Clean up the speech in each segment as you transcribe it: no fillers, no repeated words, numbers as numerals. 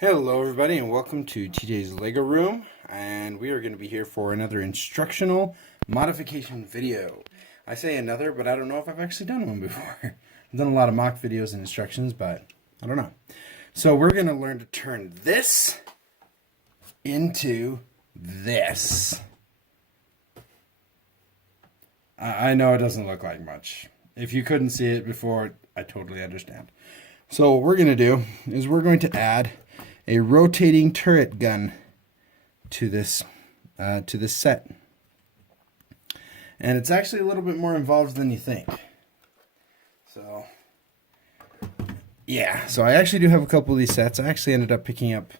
Hello everybody and welcome to TJ's Lego Room, and we are going to be here for another instructional modification video. I say another, but I don't know if I've actually done one before. I've done a lot of mock videos and instructions, but I don't know. So we're going to learn to turn this into this. I know it doesn't look like much. If you couldn't see it before, I totally understand. So what we're going to do is we're going to add a rotating turret gun to this set, and it's actually a little bit more involved than you think. So yeah, so I actually do have a couple of these sets. I actually ended up picking up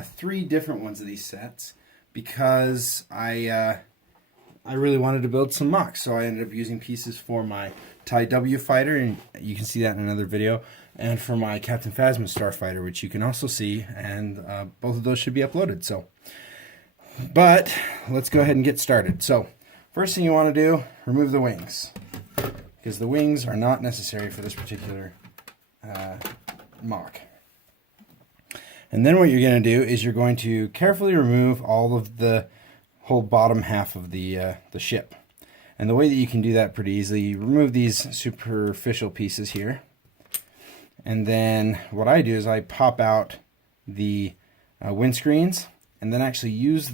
3 different ones of these sets because I really wanted to build some mocks. So I ended up using pieces for my TIE W fighter, and you can see that in another video, and for my Captain Phasma starfighter, which you can also see, and both of those should be uploaded. So, but let's go ahead and get started. So first thing you want to do, remove the wings, because the wings are not necessary for this particular mock. And then what you're going to do is you're going to carefully remove all of the whole bottom half of the ship. And the way that you can do that pretty easily, you remove these superficial pieces here. And then what I do is I pop out the windscreens, and then actually use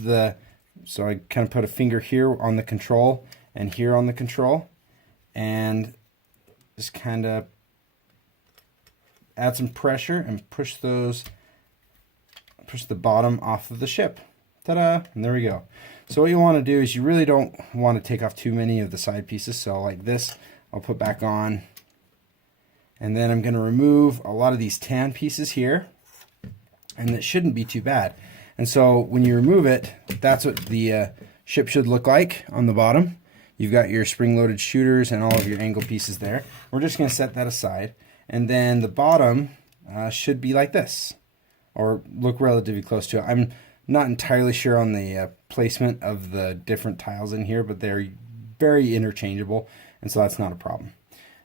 so I kind of put a finger here on the control and here on the control, and just kind of add some pressure and push the bottom off of the ship. Ta-da! And there we go. So what you want to do is you really don't want to take off too many of the side pieces. So like this, I'll put back on. And then I'm going to remove a lot of these tan pieces here. And that shouldn't be too bad. And so when you remove it, that's what the ship should look like on the bottom. You've got your spring-loaded shooters and all of your angle pieces there. We're just going to set that aside. And then the bottom should be like this, or look relatively close to it. I'm not entirely sure on the placement of the different tiles in here, but they're very interchangeable, and so that's not a problem.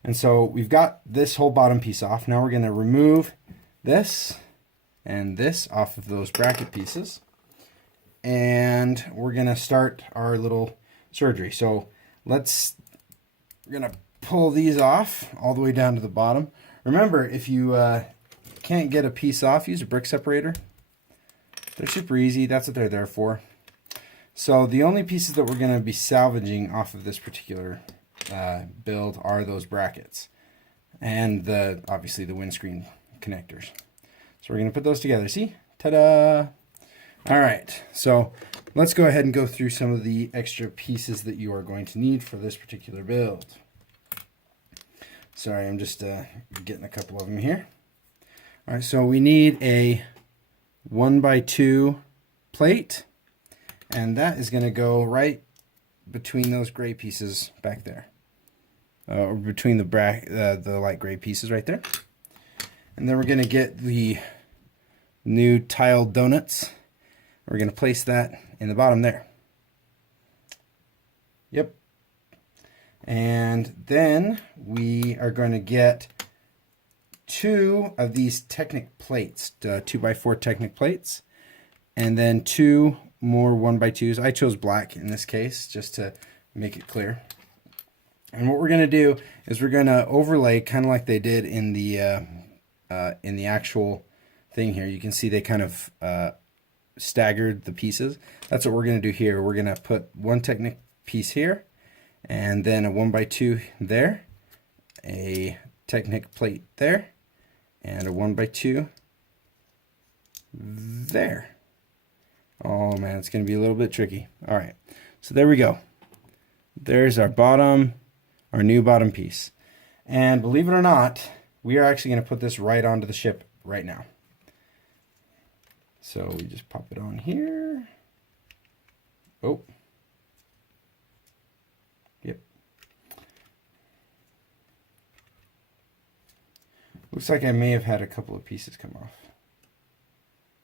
And so we've got this whole bottom piece off. Now we're going to remove this and this off of those bracket pieces, and we're going to start our little surgery. So we're going to pull these off all the way down to the bottom. Remember, if you can't get a piece off, use a brick separator. They're super easy. That's what they're there for. So the only pieces that we're going to be salvaging off of this particular build are those brackets and obviously the windscreen connectors. So we're going to put those together. See? Ta-da! All right. So let's go ahead and go through some of the extra pieces that you are going to need for this particular build. Sorry, I'm just getting a couple of them here. All right. So we need a 1x2 plate, and that is going to go right between those gray pieces back there, or between the light gray pieces right there. And then we're going to get the new tiled donuts. We're going to place that in the bottom there. Yep. And then we are going to get 2 of these Technic plates, 2x4 Technic plates, and then 2 more 1x2s. I chose black in this case just to make it clear. And what we're going to do is we're going to overlay kind of like they did in the actual thing here. You can see they kind of staggered the pieces. That's what we're going to do here. We're going to put one Technic piece here, and then a 1x2 there, a Technic plate there, and a 1x2 there. Oh man, it's going to be a little bit tricky. All right, so there we go. There's our new bottom piece. And believe it or not, we are actually going to put this right onto the ship right now. So we just pop it on here. Oh. Yep. Looks like I may have had a couple of pieces come off,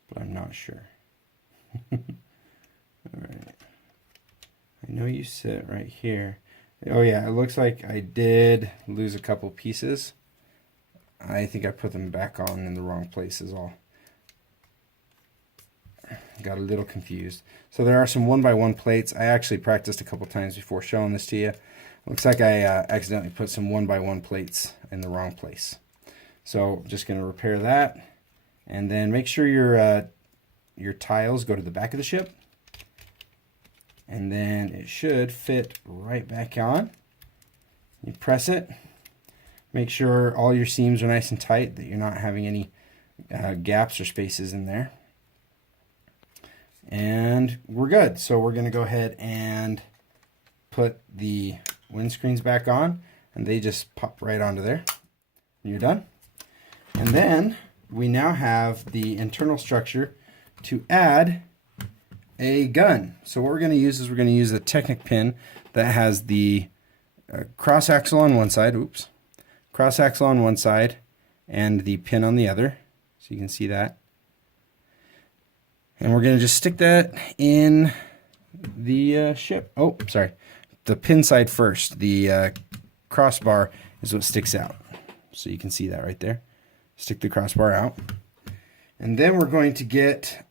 but I'm not sure. Alright. I know you sit right here. Oh yeah, it looks like I did lose a couple pieces. I think I put them back on in the wrong places all. got a little confused. So there are some 1x1 plates. I actually practiced a couple times before showing this to you. Looks like I accidentally put some 1x1 plates in the wrong place. So just going to repair that, and then make sure your tiles go to the back of the ship, and then it should fit right back on. You press it. Make sure all your seams are nice and tight, that you're not having any gaps or spaces in there. And we're good. So we're going to go ahead and put the windscreens back on, and they just pop right onto there. You're done. And then we now have the internal structure to add a gun. So what we're going to use is we're going to use a Technic pin that has the cross axle on one side, cross axle on one side, and the pin on the other. So you can see that. And we're going to just stick that in the ship. Oh, sorry. The pin side first. The crossbar is what sticks out. So you can see that right there. Stick the crossbar out. And then we're going to get,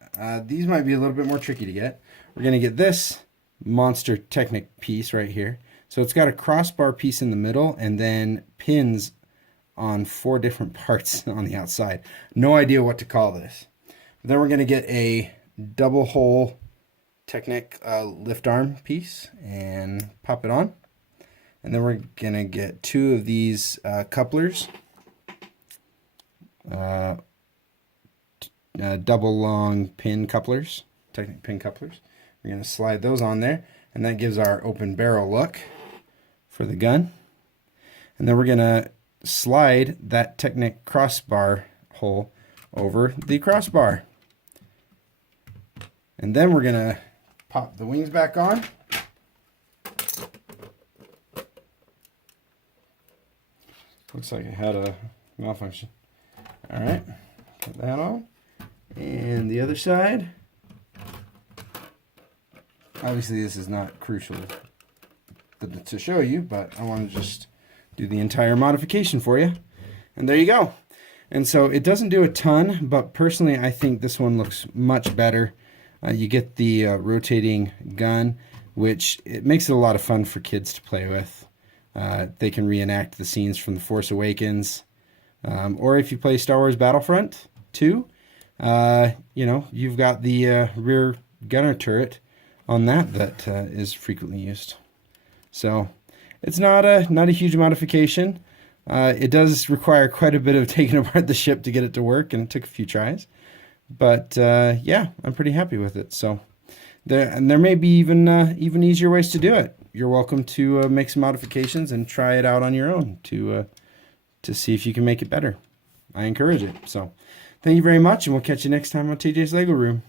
these might be a little bit more tricky to get. We're going to get this monster Technic piece right here. So it's got a crossbar piece in the middle and then pins on 4 different parts on the outside. No idea what to call this. But then we're going to get a double hole Technic lift arm piece and pop it on. And then we're going to get 2 of these couplers. Double long pin couplers, Technic pin couplers. We're going to slide those on there, and that gives our open barrel look for the gun. And then we're going to slide that Technic crossbar hole over the crossbar. And then we're going to pop the wings back on. Looks like it had a malfunction. All right, put that on. And the other side. Obviously this is not crucial to show you, but I want to just do the entire modification for you. And there you go. And so it doesn't do a ton, but personally I think this one looks much better. You get the rotating gun, which it makes it a lot of fun for kids to play with. They can reenact the scenes from The Force Awakens. Or if you play Star Wars Battlefront 2, you know, you've got the rear gunner turret on that is frequently used. So it's not a huge modification. It does require quite a bit of taking apart the ship to get it to work, and it took a few tries. But yeah, I'm pretty happy with it. So there may be even easier ways to do it. You're welcome to make some modifications and try it out on your own to see if you can make it better. I encourage it. So thank you very much, and we'll catch you next time on TJ's Lego Room.